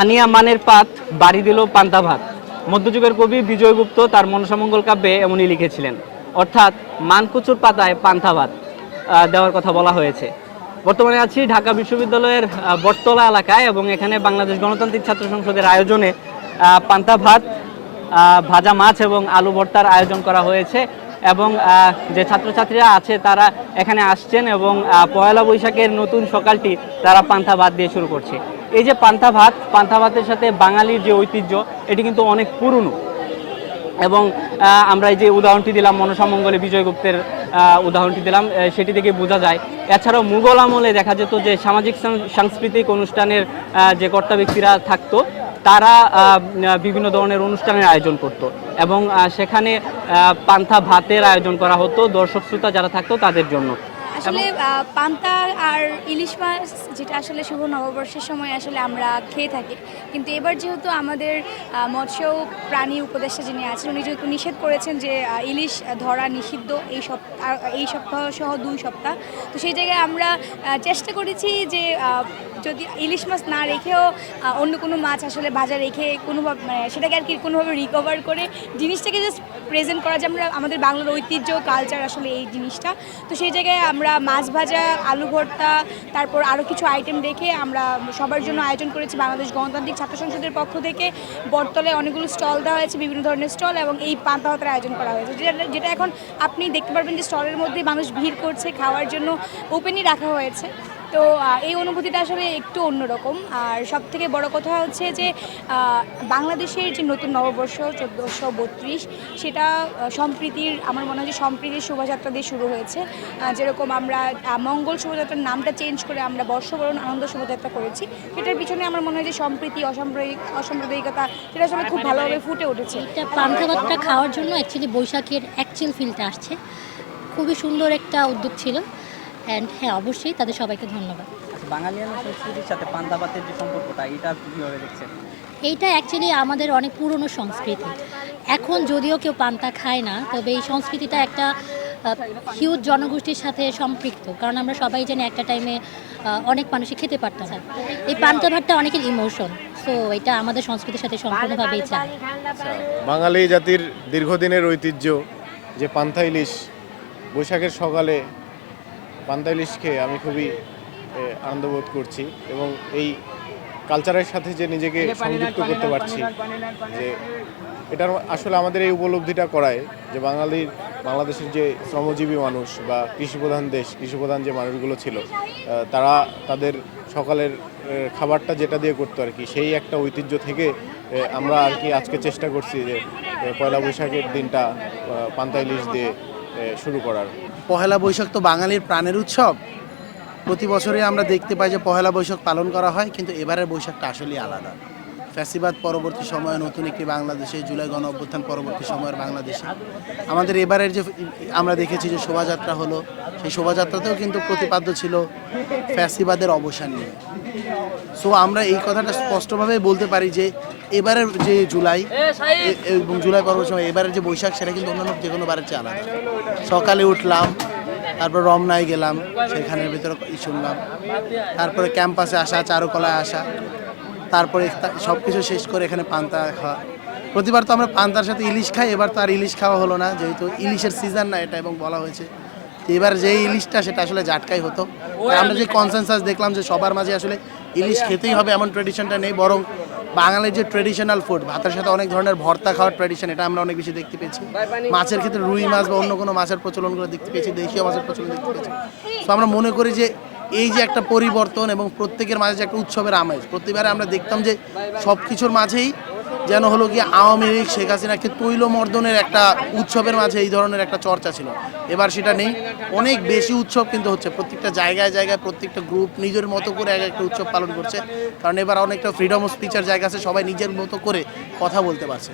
আনিয়া মানের পাত বাড়ি দিল পান্তা ভাত। মধ্যযুগের কবি বিজয়গুপ্ত তার মনসামঙ্গল কাব্যে এমনই লিখেছিলেন, অর্থাৎ মানকুচুর পাতায় পান্তা ভাত দেওয়ার কথা বলা হয়েছে। বর্তমানে আছি ঢাকা বিশ্ববিদ্যালয়ের বটতলা এলাকায় এবং এখানে বাংলাদেশ গণতান্ত্রিক ছাত্র সংসদের আয়োজনে পান্তা ভাত, ভাজা মাছ এবং আলু ভর্তার আয়োজন করা হয়েছে এবং যে ছাত্রছাত্রীরা আছে তারা এখানে আসছেন এবং পয়লা বৈশাখের নতুন সকালটি তারা পান্তা ভাত দিয়ে শুরু করছে। এই যে পান্তা ভাতের সাথে বাঙালির যে ঐতিহ্য এটি কিন্তু অনেক পুরনো এবং আমরা এই যে উদাহরণটি দিলাম মনসামঙ্গলে বিজয়গুপ্তের উদাহরণটি দিলাম, সেটি থেকে বোঝা যায়। এছাড়াও মুঘল আমলে দেখা যেত যে সামাজিক সাংস্কৃতিক অনুষ্ঠানের যে কর্তা ব্যক্তিরা থাকতো তারা বিভিন্ন ধরনের অনুষ্ঠানের আয়োজন করত এবং সেখানে পান্তা ভাতের আয়োজন করা হতো দর্শক শ্রোতা যারা থাকতো তাদের জন্য। আসলে পান্তা আর ইলিশ মাছ যেটা আসলে শুভ নববর্ষের সময় আসলে আমরা খেয়ে থাকি, কিন্তু এবার যেহেতু আমাদের মৎস্য প্রাণী উপদেষ্টা যিনি আছেন উনি যেহেতু নিষেধ করেছেন যে ইলিশ ধরা নিষিদ্ধ এই সপ্তাহ সহ 2 সপ্তাহ, তো সেই জায়গায় আমরা চেষ্টা করেছি যে যদি ইলিশ মাছ না রেখেও অন্য কোনো মাছ আসলে ভাজা রেখে কোনোভাবে মানে সেটাকে আর কি কোনোভাবে রিকভার করে জিনিসটাকে জাস্ট প্রেজেন্ট করা, যে আমরা আমাদের বাংলার ঐতিহ্য কালচার আসলে এই জিনিসটা। তো সেই জায়গায় আমরা মাছ ভাজা, আলু ভর্তা, তারপর আরও কিছু আইটেম রেখে আমরা সবার জন্য আয়োজন করেছি। বাংলাদেশ গণতান্ত্রিক ছাত্র সংসদের পক্ষ থেকে বটতলায় অনেকগুলো স্টল দেওয়া হয়েছে, বিভিন্ন ধরনের স্টল, এবং এই পান্তা ভাতের আয়োজন করা হয়েছে, যেটা এখন আপনি দেখতে পারবেন যে স্টলের মধ্যে মানুষ ভিড় করছে, খাওয়ার জন্য ওপেনই রাখা হয়েছে। তো এই অনুভূতিটা আসলে একটু অন্যরকম। আর সব থেকে বড় কথা হচ্ছে যে বাংলাদেশের যে নতুন নববর্ষ 1432 সেটা সম্প্রীতির, আমার মনে হয় যে সম্প্রীতির শোভাযাত্রা দিয়ে শুরু হয়েছে। যেরকম আমরা মঙ্গল শোভাযাত্রার নামটা চেঞ্জ করে আমরা বর্ষবরণ আনন্দ শোভাযাত্রা করেছি, সেটার পিছনে আমার মনে হয় যে সম্প্রীতি, অসাম্প্রদায়িকতা সেটা আসলে খুব ভালোভাবে ফুটে উঠেছে। এটা পান্তা ভাতটা খাওয়ার জন্য অ্যাকচুয়ালি বৈশাখের অ্যাকচুয়াল ফিলটা আসছে। খুবই সুন্দর একটা উদ্যোগ ছিল। অ্যান্ড হ্যাঁ, অবশ্যই তাদের সবাইকে ধন্যবাদ। বাঙালিয়ানা সংস্কৃতির সাথে পান্তা ভাতের যে সম্পর্কটা এটা কীভাবে দেখছেন? এইটা অ্যাকচুয়ালি আমাদের অনেক পুরনো সংস্কৃতি। এখন যদিও কেউ পান্তা খায় না, তবে এই সংস্কৃতিটা একটা হিউজ জনগোষ্ঠীর সাথে সম্পৃক্ত, কারণ আমরা সবাই জানি একটা টাইমে অনেক মানুষই খেতে পারত না। এই পান্তা ভাতটা অনেকের ইমোশন, সো এটা আমাদের সংস্কৃতির সাথে সম্পূর্ণভাবেই চায়। বাঙালি জাতির দীর্ঘদিনের ঐতিহ্য যে পান্তা ইলিশ, বৈশাখের সকালে পান্তা ইলিশ খেয়ে আমি খুবই আনন্দবোধ করছি এবং এই কালচারের সাথে যে নিজেকে সংযুক্ত করতে পারছি, যে এটার আসলে আমাদের এই উপলব্ধিটা করায় যে বাংলাদেশের যে শ্রমজীবী মানুষ বা কৃষিপ্রধান দেশ, কৃষিপ্রধান যে মানুষগুলো ছিল তারা তাদের সকালের খাবারটা যেটা দিয়ে করতো আর কি, সেই একটা ঐতিহ্য থেকে আমরা আর কি আজকে চেষ্টা করছি যে পয়লা বৈশাখের দিনটা পান্তা ইলিশ দিয়ে শুরু করার। পহেলা বৈশাখ তো বাঙালির প্রাণের উৎসব। প্রতি বছরই আমরা দেখতে পাই যে পহেলা বৈশাখ পালন করা হয়, কিন্তু এবারের বৈশাখটা আসলেই আলাদা। ফ্যাসিবাদ পরবর্তী সময়ে নতুন একটি বাংলাদেশে, জুলাই গণ অভ্যুত্থান পরবর্তী সময়ের বাংলাদেশে আমাদের এবারের যে আমরা দেখেছি যে শোভাযাত্রা হলো, সেই শোভাযাত্রাতেও কিন্তু প্রতিপাদ্য ছিল ফ্যাসিবাদের অবসান নিয়ে। সো আমরা এই কথাটা স্পষ্টভাবে বলতে পারি যে এবারের যে জুলাই এবং জুলাই পরবর্তী সময় এবারের যে বৈশাখ, সেটা কিন্তু অন্যান্য যে কোনো বারের চেয়ে আলাদা। সকালে উঠলাম, তারপর রমনায় গেলাম, সেখানের ভিতরে শুনলাম, তারপরে ক্যাম্পাসে আসা, চারুকলায় আসা, তারপরে সব কিছু শেষ করে এখানে পান্তা খাওয়া। প্রতিবার তো আমরা পান্তার সাথে ইলিশ খাই, এবার তো আর ইলিশ খাওয়া হলো না, যেহেতু ইলিশের সিজন না এটা, এবং বলা হয়েছে এবার যে ইলিশটা সেটা আসলে জাটকাই হতো। আমরা যে কনসেনসাস দেখলাম যে সবার মাঝে আসলে ইলিশ খেতেই হবে এমন ট্রেডিশনটা নেই, বরং বাঙালির যে ট্রেডিশনাল ফুড, ভাতের সাথে অনেক ধরনের ভর্তা খাওয়ার ট্রেডিশন, এটা আমরা অনেক বেশি দেখতে পেয়েছি। মাছের ক্ষেত্রে রুই মাছ বা অন্য কোনো মাছের প্রচলনগুলো দেখতে পেয়েছি, দেশীয় মাছের প্রচলন দেখতে পেয়েছি। তো আমরা মনে করি যে এই যে একটা পরিবর্তন এবং প্রত্যেকের মাঝে যে একটা উৎসবের আমেজ, প্রতিবারে আমরা দেখতাম যে সব কিছুর মাঝেই যেন হলো কি আওয়ামী লীগ, শেখ হাসিনাকে তৈলমর্দনের একটা উৎসবের মাঝে এই ধরনের একটা চর্চা ছিল। এবার সেটা নেই, অনেক বেশি উৎসব কিন্তু হচ্ছে, প্রত্যেকটা জায়গায় জায়গায় প্রত্যেকটা গ্রুপ নিজের মতো করে এক একটা উৎসব পালন করছে, কারণ এবার অনেকটা ফ্রিডম অফ স্পিচের জায়গা আছে, সবাই নিজের মতো করে কথা বলতে পারছে।